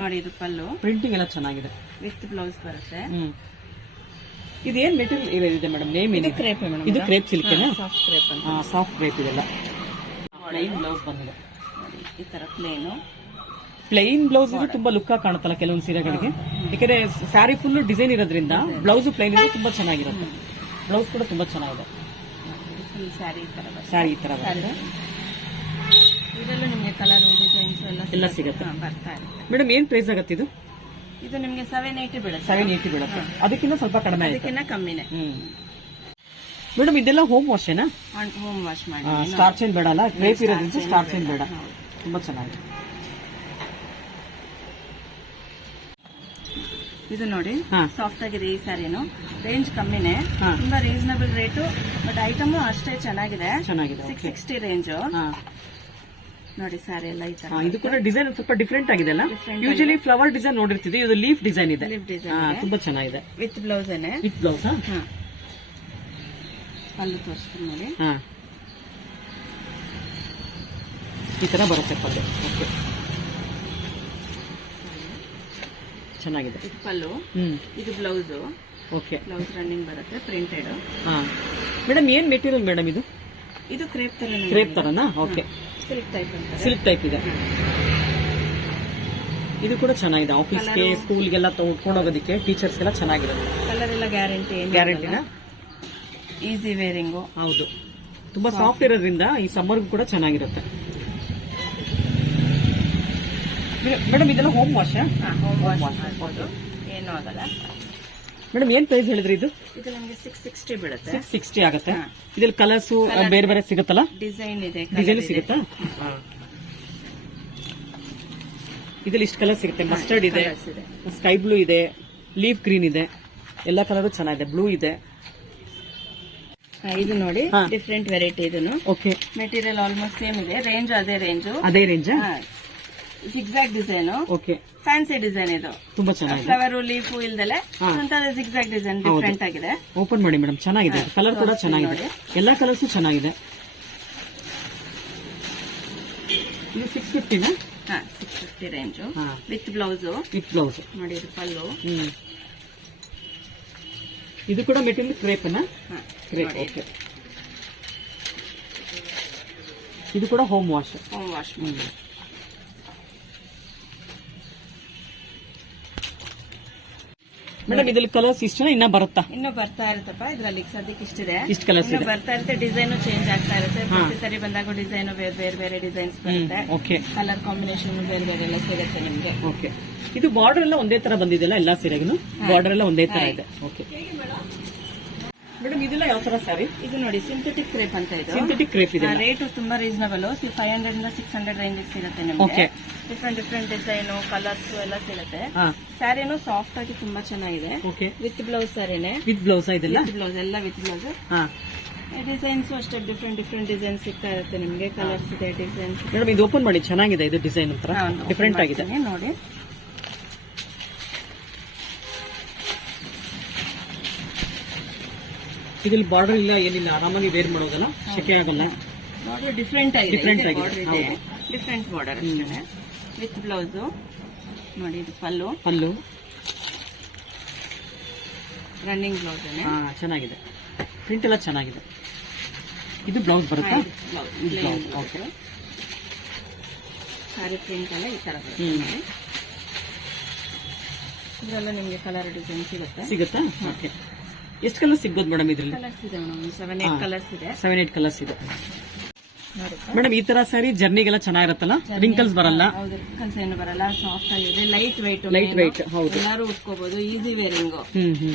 ನೋಡಿ ಇದು ಪಲ್ಲು ಪ್ರಿಂಟಿಂಗ್ ಎಲ್ಲ ಚೆನ್ನಾಗಿದೆ. ವಿತ್ ಬ್ಲೌಸ್ ಬರುತ್ತೆ. ಇದೇನ್ ಮೆಟೀರಿಯಲ್ ಇದೆ ಮೇಡಮ್? ನೇಮ್ ಇದು ಕ್ರೇಪ್ ಮೇಡಮ್ ಇದು ಕ್ರೇಪ್ ಸಿಲ್ಕ್ ಸಾಫ್ಟ್ ಕ್ರೇಪ್ ಅಂತ. ಸಾಫ್ಟ್ ಕ್ರೇಪ್ ಇದೆಲ್ಲ. ಪ್ಲೈನ್ ಬ್ಲೌಸ್ ಬಂದಿದೆ. ಈ ತರ ಪ್ಲೇನು ಪ್ಲೈನ್ ಬ್ಲೌಸ್ ಇದು ತುಂಬಾ ಲುಕ್ ಆಗಿ ಕಾಣುತ್ತಲ್ಲ ಕೆಲವೊಂದು ಸೀರೆಗಳಿಗೆ. ಯಾಕಂದ್ರೆ ಸ್ಯಾರಿ ಫುಲ್ ಡಿಸೈನ್ ಇರೋದ್ರಿಂದ ಬ್ಲೌಸ್ ಪ್ಲೈನ್ ಇದೆ ತುಂಬಾ ಚೆನ್ನಾಗಿರುತ್ತೆ. ಬ್ಲೌಸ್ ಕೂಡ ತುಂಬಾ ಚೆನ್ನಾಗಿದೆ. ಸ್ಯಾರಿ ಈ ತರ ಸ್ಯಾರಿ ಈ ತರ ಬರುತ್ತೆ. ಇದರಲ್ಲೂ ನಿಮಗೆ ಕಲರ್ ಡಿಸೈನ್ಸ್ ಎಲ್ಲ ಎಲ್ಲ ಸಿಗುತ್ತೆ. ಹಾ, ಬರ್ತಾ ಇರುತ್ತೆ. ಮೇಡಮ್ ಏನ್ ಪ್ರೈಸ್ ಆಗುತ್ತೆ ಇದು? ಇದು ನಿಮಗೆ ಸೆವೆನ್ ಏಯ್ಟಿ ಬೀಳುತ್ತೆ. ಸೆವೆನ್ ಏಯ್ಟಿ ಬೀಳುತ್ತೆ. ಅದಕ್ಕಿಂತ ಸ್ವಲ್ಪ ಕಡಿಮೆ ಆಯ್ತು. ಅದಕ್ಕಿಂತ ಕಮ್ಮಿನೇ. ಹ್ಮ್. ಮೇಡಮ್ ಇದೆಲ್ಲ ಹೋಮ್ ವಾಶೇನಾ ಹೋಮ್ ವಾಶ್ ಮಾಡಿ. ಸ್ಟಾರ್ಚ್ ಏನ್ ಬೇಡ ಅಲ್ಲ? ಗ್ರೇಪ್ ಇರೋದ್ರಿಂದ ಸ್ಟಾರ್ಚ್ ಏನ್ ಬೇಡ. ತುಂಬಾ ಚೆನ್ನಾಗಿದೆ. ಇದು ನೋಡಿ ಹಾ. ಸಾಫ್ಟ್ ಆಗಿದೆ ಈ ಸ್ಯಾರಿನು ರೇಂಜ್ ಕಮ್ಮಿನೇ. ಹಾ. ತುಂಬಾ ರೀಸನಬಲ್ ರೇಟು ಬಟ್ ಐಟಮು ಅಷ್ಟೇ ಚೆನ್ನಾಗಿದೆ. ಚೆನ್ನಾಗಿದೆ ಸಿಕ್ಸ್ ಓಕೆ ಸಿಕ್ಸ್ಟಿ ರೇಂಜ್ ಹಾ. ನೋಡಿ ಸ್ಯಾರಿ ಎಲ್ಲ ಈ ತರ ಇದು ಕೂಡ ಡಿಸೈನ್ ಸ್ವಲ್ಪ ಡಿಫ್ರೆಂಟ್ ಆಗಿದೆ ಅಲ್ಲ? ಯೂಶಲಿ ಫ್ಲವರ್ ಡಿಸೈನ್ ನೋಡಿರ್ತೀವಿ ಇದು ಲೀಫ್ ಡಿಸೈನ್ ಇದೆ. ಲೀಫ್ ಹಾ, ತುಂಬಾ ಚೆನ್ನಾಗಿದೆ. ವಿತ್ ಬ್ಲೌಸ್ ಏನೆ? ವಿತ್ ಬ್ಲೌಸ್ ಹಾ. ಪಲ್ಲು ತೋರಿಸ್ತೀನಿ ನೋಡಿ. ಹಾ. ಈ ತರ ಬರುತ್ತೆ ಪಲ್ಲು. ಓಕೆ ಚೆನ್ನಾಗಿದೆ. ಇದು ಪಲ್ಲು. ಹ್ಮ್. ಇದು ಬ್ಲೌಸ್ ಓಕೆ ಬ್ಲೌಸ್ ರನ್ನಿಂಗ್ ಬರುತ್ತೆ ಪ್ರಿಂಟೆಡ್ ಹಾ. ಮೇಡಮ್ ಏನ್ ಮೆಟೀರಿಯಲ್ ಮೇಡಮ್ ಇದು? ಇದು ಕ್ರೇಪ್ ತರ ಕ್ರೇಪ್ ತರನಾ? ಓಕೆ ಸಿಲ್ಕ್ ಟೈಪ್ ಅಂತಾರೆ. ಸಿಲ್ಕ್ ಟೈಪ್ ಇದೆ. ಇದು ಕೂಡ ಚೆನ್ನಾಗಿದೆ. ಆಫೀಸ್ಗೆ ಸ್ಕೂಲ್ಗೆಲ್ಲ ಉಟ್ಕೊಂಡು ಹೋಗೋದಕ್ಕೆ ಟೀಚರ್ಸ್ಗೆಲ್ಲ ಚೆನ್ನಾಗಿರುತ್ತೆ. ಕಲರ್ ಎಲ್ಲ ಗ್ಯಾರಂಟಿ ಗ್ಯಾರಂಟಿನ ಈಸಿ ವೇರಿಂಗು ಹೌದು. ತುಂಬಾ ಸಾಫ್ಟ್ ಇರೋದ್ರಿಂದ ಈ ಸಮ್ಮರ್ಗೂ ಕೂಡ ಚೆನ್ನಾಗಿರುತ್ತೆ. ಮೇಡಮ್ ಇದೆಲ್ಲ ಹೋಮ್ ವಾಶ್ ಹೋಮ್ ವಾಶ್ ಮಾಡ್ಬೋದು. ಏನೂ ಆಗಲ್ಲ. ಮೇಡಮ್ ಏನ್ ಪ್ರೈಸ್ ಹೇಳಿದ್ರಿ ಇದು? ಇದು ನಮಗೆ ಸಿಕ್ಸ್ ಸಿಕ್ಸ್ಟಿ ಬೀಳುತ್ತೆ. ಸಿಕ್ಸ್ ಸಿಕ್ಸ್ಟಿ ಆಗುತ್ತೆ. ಇದ್ರಲ್ಲಿ ಕಲರ್ಸ್ ಬೇರೆ ಬೇರೆ ಸಿಗುತ್ತಲ್ಲ? ಡಿಸೈನ್ ಇದೆ ಡಿಸೈನ್ ಸಿಗುತ್ತಾ? ಇದ್ರಲ್ಲಿ ಇಷ್ಟು ಕಲರ್ ಸಿಗುತ್ತೆ. ಮಸ್ಟರ್ಡ್ ಇದೆ ಸ್ಕೈ ಬ್ಲೂ ಇದೆ ಲೀಫ್ ಗ್ರೀನ್ ಇದೆ ಎಲ್ಲ ಕಲರ್ ಚೆನ್ನಾಗಿದೆ. ಬ್ಲೂ ಇದೆ. ಇದು ನೋಡಿ. ಡಿಫ್ರೆಂಟ್ ವೆರೈಟಿ ಇದನ್ನು ಓಕೆ ಮೆಟೀರಿಯಲ್ ಆಲ್ಮೋಸ್ಟ್ ಸೇಮ್ ಇದೆ. ರೇಂಜ್ ಅದೇ ರೇಂಜ್ ಅದೇ range zigzag design okay fancy design ಇದು. ತುಂಬಾ ಚೆನ್ನಾಗಿದೆ. ಫ್ಲವರ್ ಲೀಫ್ ಇಲ್ದಲೆ. ಸಿಕ್ಸಾಕ್ ಡಿಸೈನ್ ಡಿಫ್ರೆಂಟ್ ಆಗಿದೆ. ಓಪನ್ ಮಾಡಿ ಮೇಡಮ್ ಚೆನ್ನಾಗಿದೆ. ಕಲರ್ ಕೂಡ ಚೆನ್ನಾಗಿದೆ. ಎಲ್ಲಾ ಕಲರ್ಸ್ ಚೆನ್ನಾಗಿದೆ. ಇದು six ಫಿಫ್ಟಿನ six fifty range with blouse with blouse ನೋಡಿ ಇದು ಪಲ್ಲು ಇದು ಕೂಡ ಮೆಟೀರಿಯಲ್ ಕ್ರೇಪ್ ಹಾ, ಕ್ರೇಪ್ ಓಕೆ ಇದು ಕೂಡ home wash home. Wash madam ಇದ್ರಲ್ಲಿ ಕಲರ್ಸ್ ಇಷ್ಟ ಇನ್ನ ಬರುತ್ತಾ? ಇನ್ನು ಬರ್ತಾ ಇರುತ್ತಪ್ಪ. ಇದ್ರಲ್ಲಿ ಸದ್ಯಕ್ಕೆ ಇಷ್ಟಿದೆ. ಇಷ್ಟು ಕಲರ್ಸ್ ಇನ್ನು ಬರ್ತಾ ಇರುತ್ತೆ. ಡಿಸೈನ್ ಚೇಂಜ್ ಆಗ್ತಾ ಇರುತ್ತೆ. ಪ್ರತಿ ಸರಿ ಬಂದಾಗ ಡಿಸೈನ್ ಬೇರೆ ಬೇರೆ ಬೇರೆ ಡಿಸೈನ್ಸ್ ಬರುತ್ತೆ. ಓಕೆ ಕಲರ್ ಕಾಂಬಿನೇಷನ್ ಬೇರೆ ಬೇರೆ ಎಲ್ಲ ಸಿಗುತ್ತೆ ನಿಮ್ಗೆ. ಓಕೆ ಇದು ಬಾರ್ಡರ್ ಎಲ್ಲ ಒಂದೇ ತರ ಬಂದಿದೆಯಲ್ಲ ಎಲ್ಲಾ ಸೀರೆಗೂ? ಬಾರ್ಡರ್ ಎಲ್ಲ ಒಂದೇ ತರ ಇದೆ. ಓಕೆ ಮೇಡಮ್ ಇದೆಲ್ಲ ಯಾವ ತರ ಸ್ಯಾರಿ? ಇದು ನೋಡಿ ಸಿಂಥೆಟಿಕ್ ಕ್ರೇಪ್ ಅಂತ ಇದೆ. ಸಿಂಥೆಟಿಕ್ ಕ್ರೇಪ್ ಇದೆ ರೇಟ್ ತುಂಬಾ ರೀಸನಬಲ್ ಫೈವ್ ಹಂಡ್ರೆಡ್ ಇಂದ ಸಿಕ್ಸ್ ಹಂಡ್ರೆಡ್ ರೇಂಜ್ ಸಿಗುತ್ತೆ ನಿಮಗೆ. ಡಿಫ್ರೆಂಟ್ ಡಿಫ್ರೆಂಟ್ ಡಿಸೈನ್ ಕಲರ್ಸ್ ಎಲ್ಲ ಸಿಗುತ್ತೆ. ಸ್ಯಾರಿನೂ ಸಾಫ್ಟ್ ಆಗಿ ತುಂಬಾ ಚೆನ್ನಾಗಿದೆ. ವಿತ್ ಬ್ಲೌಸ್ ಸ್ಯಾರಿನೇ. ವಿತ್ ಬ್ಲೌಸ್ ಇದೆಲ್ಲ? ಬ್ಲೌಸ್ ಎಲ್ಲ ವಿತ್ ಬ್ಲೌಸ್ ಹಾ. ಡಿಸೈನ್ಸ್ ಅಷ್ಟೇ ಡಿಫ್ರೆಂಟ್ ಡಿಫ್ರೆಂಟ್ ಡಿಸೈನ್ ಸಿಗ್ತಾ ಇರುತ್ತೆ ನಿಮಗೆ. ಕಲರ್ಸ್ ಇದೆ ಡಿಸೈನ್ಸ್ ಮೇಡಮ್ ಇದು ಓಪನ್ ಮಾಡಿ ಚೆನ್ನಾಗಿದೆ ಇದು ಡಿಸೈನ್ ಡಿಫ್ರೆಂಟ್ ಆಗಿದೆ. ನೋಡಿ. ಇದ್ರಲ್ಲಿ ಬಾರ್ಡರ್ ಇಲ್ಲ ಏನಿಲ್ಲ ಆರಾಮಾಗಿ ವೇರ್ ಮಾಡೋದಲ್ಲ ಶೆಕೆ ಆಗಲ್ಲ. ಡಿಫ್ರೆಂಟ್ ಆಗಿದೆ. ಡಿಫ್ರೆಂಟ್ ಆಗಿದೆ, ಬಾರ್ಡರ್ ಇದೆ. ಡಿಫ್ರೆಂಟ್ ಬಾರ್ಡರ್ ಅಷ್ಟೇ ವಿತ್ ಬ್ಲೌಸು ನೋಡಿ ಇದು ಪಲ್ಲು. ಪಲ್ಲು. ರನ್ನಿಂಗ್ ಬ್ಲೌಸ್ ಹಾ ಚೆನ್ನಾಗಿದೆ. ಪ್ರಿಂಟ್ ಎಲ್ಲ ಚೆನ್ನಾಗಿದೆ. ಇದು ಬ್ಲೌಸ್ ಬರುತ್ತಾ? ಬ್ಲೌಸ್ ಓಕೆ ಸಾರಿ ಪ್ರಿಂಟ್ ಎಲ್ಲ ಈ ತರ ಬರುತ್ತೆ. ಇದ್ರಲ್ಲ ನಿಮ್ಗೆ ಕಲರ್ ಡಿಸೈನ್ ಸಿಗುತ್ತೆ. ಸಿಗುತ್ತಾ? ಓಕೆ ಎಷ್ಟು ಕಲರ್ ಸಿಗ್ಬೋದು ಮೇಡಮ್ ಇದ್ರಲ್ಲಿ? ಕಲರ್ಸ್ ಇದೆ ಸೆವೆನ್ ಏಟ್ ಕಲರ್ಸ್ ಇದೆ. ಸೆವೆನ್ ಏಟ್ ಕಲರ್ಸ್ ಇದೆ. ನೋಡಿ ಮೇಡಮ್ ಈ ತರ ಸರಿ ಜರ್ನಿಗೆಲ್ಲ ಚೆನ್ನಾಗಿರುತ್ತಲ್ಲ? ರಿಂಕಲ್ಸ್ ಬರಲ್ಲ? ಏನು ಬರಲ್ಲ ಸಾಫ್ಟ್ ಆಗಿದೆ ಲೈಟ್ ವೈಟ್ ಲೈಟ್ ವೈಟ್ ಹೌದು. ಎಲ್ಲರೂ ಉಟ್ಕೋಬಹುದು ಈಸಿ ವೇರಿಂಗ್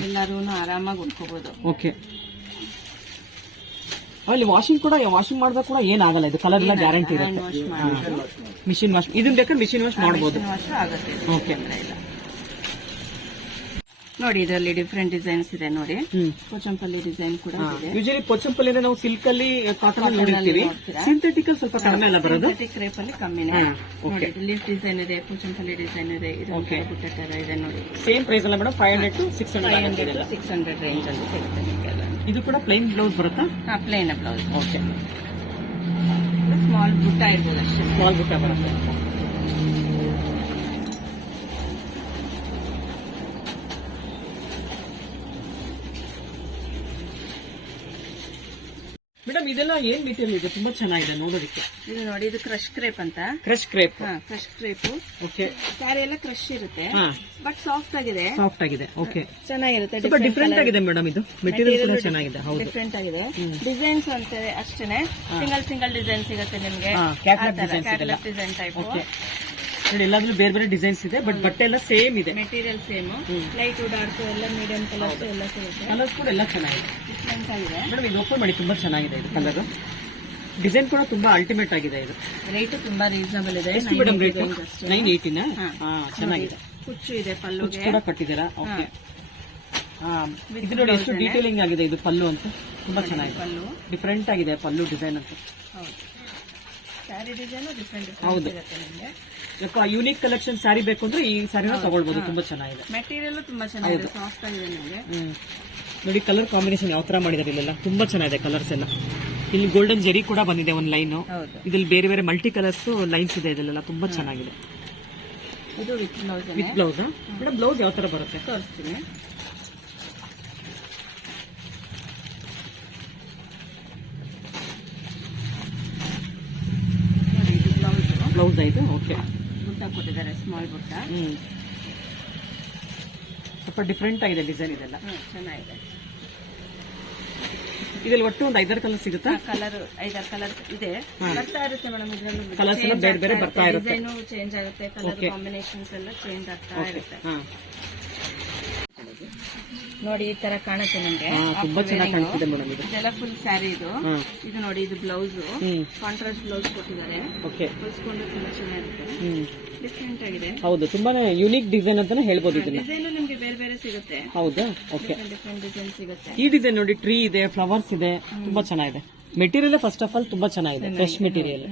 ಎಲ್ಲಾರು ಆರಾಮಾಗಿ ಉಟ್ಕೋಬಹುದು ಓಕೆ ಅಲ್ಲಿ ವಾಷಿಂಗ್ ಕೂಡ ವಾಷಿಂಗ್ ಮಾಡಿದಾಗ ಕೂಡ ಏನಾಗಲ್ಲ ಇದು ಕಲರ್ ಎಲ್ಲ ಗ್ಯಾರಂಟಿ ಇರುತ್ತೆ. ಮಿಷಿನ್ ವಾಶ್ ಇದನ್ನ ಬೇಕಾದ್ರೆ ಮಿಷಿನ್ ವಾಶ್ ಮಾಡಬಹುದು ಓಕೆ ನೋಡಿ ಇದರಲ್ಲಿ ಡಿಫ್ರೆಂಟ್ ಡಿಸೈನ್ಸ್ ಇದೆ ನೋಡಿ. ಪೊಚಂಪಲ್ಲಿ ಡಿಸೈನ್ ಕೂಡ ಇದೆ. ಯೂಶಲಿ ಪೊಚ್ಚಂಪಲ್ಲಿ ನಾವು ಸಿಲ್ಕ್ ಅಲ್ಲಿ ಕಾಟನ್ ನೋಡಿರ್ತೀವಿ. ಸಿಂಥೆಟಿಕ್ ಸ್ವಲ್ಪ ಕಡಿಮೆ ಅಲ್ಲ ಬರೋದು? ಸಿಂಥೆಟಿಕ್ ರೇಪ್ ಅಲ್ಲಿ ಕಮ್ಮಿನೇ. ನೋಡಿ ಲೀಫ್ ಡಿಸೈನ್ ಇದೆ ಪೊಚಂಪಲ್ಲಿ ಡಿಸೈನ್ ಇದೆ ಇದು Okay. ಬುಟ್ಟ ತರ ಇದೆ ನೋಡಿ. ಸೇಮ್ ಪ್ರೈಸ್ ಅಲ್ಲ madam five hundred to six hundred six hundred range ಅಲ್ಲಿ ಸಿಗುತ್ತೆ ಇದು ಕೂಡ ಪ್ಲೇನ್ ಬ್ಲೌಸ್ ಬರುತ್ತಾ? ಹಾ ಪ್ಲೇನ್ ಬ್ಲೌಸ್ ಓಕೆ ಸ್ಮಾಲ್ ಬುಟ್ಟ ಇರ್ಬೋದು ಅಷ್ಟೇ. ಸ್ಮಾಲ್ ಬುಟ್ಟ ಬರುತ್ತೆ ಮೇಡಮ್ ಇದೆಲ್ಲ ಏನ್ ಮೆಟೀರಿಯಲ್ ಇದೆ? ತುಂಬಾ ಚೆನ್ನಾಗಿದೆ ನೋಡೋದಕ್ಕೆ. ಇದು ನೋಡಿ ಇದು ಕ್ರಶ್ ಕ್ರೇಪ್ ಅಂತ. ಕ್ರಶ್ ಕ್ರೇಪ್ ಹಾ ಕ್ರಶ್ ಕ್ರೇಪ್ ಓಕೆ ಸ್ಯಾರಿ ಎಲ್ಲ ಕ್ರಶ್ ಇರುತ್ತೆ. ಹಾ. ಬಟ್ ಸಾಫ್ಟ್ ಆಗಿದೆ. ಸಾಫ್ಟ್ ಆಗಿದೆ. ಓಕೆ ಚೆನ್ನಾಗಿರುತ್ತೆ ಸ್ವಲ್ಪ ಡಿಫ್ರೆಂಟ್ ಆಗಿದೆ ಮೇಡಮ್ ಇದು. ಮೆಟೀರಿಯಲ್ ಕೂಡ ಚೆನ್ನಾಗಿದೆ ಹೌದು. ಡಿಫ್ರೆಂಟ್ ಆಗಿದೆ. ಡಿಸೈನ್ಸ್ ಅಂತ ಅಷ್ಟೇನೆ. ಸಿಂಗಲ್ ಸಿಂಗಲ್ ಡಿಸೈನ್ ಸಿಗುತ್ತೆ ನಿಮಗೆ. ಡಿಸೈನ್ ಟೈಪ್ ಓಕೆ ನೋಡಿ ಎಲ್ಲಾದ್ರೂ ಬೇರೆ ಬೇರೆ ಡಿಸೈನ್ಸ್ ಇದೆ ಬಟ್ ಬಟ್ಟೆ ಎಲ್ಲ ಸೇಮ್ ಇದೆ. ಮೆಟೀರಿಯಲ್ ಸೇಮ್ ಲೈಟ್ ಡಾರ್ಕ್ ಎಲ್ಲ ಮೀಡಿಯಂ ಕಲರ್ಸ್ ಎಲ್ಲ ಸಿಗುತ್ತೆ. ಕಲರ್ಸ್ ಕೂಡ ಎಲ್ಲ ಚೆನ್ನಾಗಿದೆ. ಡಿಫ್ರೆಂಟ್ ಆಗಿದೆ. ಮೇಡಮ್ ಇದು ಓಪನ್ ಮಾಡಿ ತುಂಬಾ ಚೆನ್ನಾಗಿದೆ ಇದು ಕಲರ್ ಡಿಸೈನ್ ಕೂಡ ತುಂಬಾ ಅಲ್ಟಿಮೇಟ್ ಆಗಿದೆ ಇದು. ರೇಟ್ ತುಂಬಾ ರೀಸನಬಲ್ ಇದೆ. ಮೇಡಮ್ ರೇಟ್ ನೈನ್ ಏಯ್ಟಿನ ಚೆನ್ನಾಗಿದೆ. ಕುಚ್ಚು ಇದೆ ಪಲ್ಲು ಕೂಡ ಕಟ್ಟಿದ್ದೀರಾ? ಓಕೆ ಇದು ನೋಡಿ ಎಷ್ಟು ಡೀಟೇಲಿಂಗ್ ಆಗಿದೆ ಇದು ಪಲ್ಲು ಅಂತ. ತುಂಬಾ ಚೆನ್ನಾಗಿದೆ. ಪಲ್ಲು. ಡಿಫ್ರೆಂಟ್ ಆಗಿದೆ ಪಲ್ಲು ಡಿಸೈನ್ ಅಂತ. ಹೌದು. ಸ್ಯಾರಿ ಡಿಸೈನ್ ಡಿಫ್ರೆಂಟ್ ಹೌದು. ಇರುತ್ತೆ ನಿಮಗೆ. ಯೂನಿಕ್ ಕಲೆಕ್ಷನ್ ಸ್ಯಾರಿ ಬೇಕು ಅಂದ್ರೆ ಈ ಸ್ಯಾರಿನ ತಗೊಳ್ಬಹುದು ತುಂಬಾ ಚೆನ್ನಾಗಿದೆ. ಮೆಟೀರಿಯಲ್ ತುಂಬಾ ಚೆನ್ನಾಗಿದೆ ಸಾಫ್ಟ್ ಆಗಿದೆ ನಿಮಗೆ. ಹ್ಮ್. ನೋಡಿ ಕಲರ್ ಕಾಂಬಿನೇಷನ್ ಯಾವ ತರ ಮಾಡಿದಾರೆ ಇಲ್ಲೆಲ್ಲ? ತುಂಬಾ ಚೆನ್ನಾಗಿದೆ ಕಲರ್ಸ್ ಎಲ್ಲ. ಇಲ್ಲಿ ಗೋಲ್ಡನ್ ಜೆರಿ ಕೂಡ ಬಂದಿದೆ ಒಂದು ಲೈನ್ ಹೌದು. ಇದ್ರಲ್ಲಿ ಬೇರೆ ಬೇರೆ ಮಲ್ಟಿ ಕಲರ್ಸ್ ಲೈನ್ಸ್ ಇದೆ ಇದೆಲ್ಲ ತುಂಬಾ ಚೆನ್ನಾಗಿದೆ. ಇದು with blouse with blouse madam blouse ಯಾವ ತರ ಬರುತ್ತೆ? ತೋರಿಸ್ತೀನಿ ನೋಡಿ ಇದು ಬ್ಲೌಸ್ ಇದು ಓಕೆ ಬುಟ್ಟ ಕೊಟ್ಟಿದ್ದಾರೆ ಸ್ಮಾಲ್ ಬುಟ್ಟ. ಸ್ವಲ್ಪ ಡಿಫ್ರೆಂಟ್ ಆಗಿದೆ ಡಿಸೈನ್ ಇದೆಲ್ಲ. ಚೆನ್ನಾಗಿದೆ. ಇದ್ರಲ್ಲಿ ಒಟ್ಟು ಒಂದು ಐದಾರು ಕಲರ್ ಸಿಗುತ್ತಾ? ಕಲರ್ ಐದಾರು ಕಲರ್ ಇದೆ. ಬರ್ತಾ ಇರುತ್ತೆ ಮೇಡಮ್ ಇದರಲ್ಲಿ ಕಲರ್ಸ್ ಬೇರೆ ಬೇರೆ ಬರ್ತಾ ಇರುತ್ತೆ. ಡಿಸೈನು ಚೇಂಜ್ ಆಗುತ್ತೆ ಕಲರ್ ಕಾಂಬಿನೇಷನ್ಸ್ ಎಲ್ಲ ಚೇಂಜ್ ಆಗ್ತಾ ಇರುತ್ತೆ. ನೋಡಿ ಈ ತರ ಕಾಣುತ್ತೆ ನಮ್ಗೆ. ತುಂಬಾ ಚೆನ್ನಾಗಿ ಕಾಣಿಸ್ತಿದೆ ಮೇಡಮ್ ಇದು. ಇದೆಲ್ಲ ಫುಲ್ ಸ್ಯಾರಿ ಇದು. ಇದು ನೋಡಿ ಇದು ಬ್ಲೌಸ್ ಕಾಂಟ್ರಾಸ್ಟ್ ಬ್ಲೌಸ್ ಕೊಟ್ಟಿದ್ದಾರೆ. ಓಕೆ. ಹೊಲ್ಸ್ಕೊಂಡು ತುಂಬಾ ಚೆನ್ನಾಗಿರುತ್ತೆ. ಡಿಫ್ರೆಂಟ್ ಆಗಿದೆ. ಹೌದು ತುಂಬಾನೇ ಯುನಿಕ್ ಡಿಸೈನ್ ಅಂತಾನೆ ಹೇಳ್ಬೋದು ಇದನ್ನ. ಡಿಸೈನ್ ನಿಮ್ಗೆ ಬೇರೆ ಬೇರೆ ಸಿಗುತ್ತೆ. ಹೌದಾ? ಓಕೆ. ಡಿಫ್ರೆಂಟ್ ಡಿಸೈನ್ ಸಿಗುತ್ತೆ. ಈ ಡಿಸೈನ್ ನೋಡಿ ಟ್ರೀ ಇದೆ ಫ್ಲವರ್ಸ್ ಇದೆ ತುಂಬಾ ಚೆನ್ನಾಗಿದೆ. ಮೆಟೀರಿಯಲ್ ಫಸ್ಟ್ ಆಫ್ ಆಲ್ ತುಂಬಾ ಚೆನ್ನಾಗಿದೆ ಫ್ರೆಶ್ ಮೆಟೀರಿಯಲ್.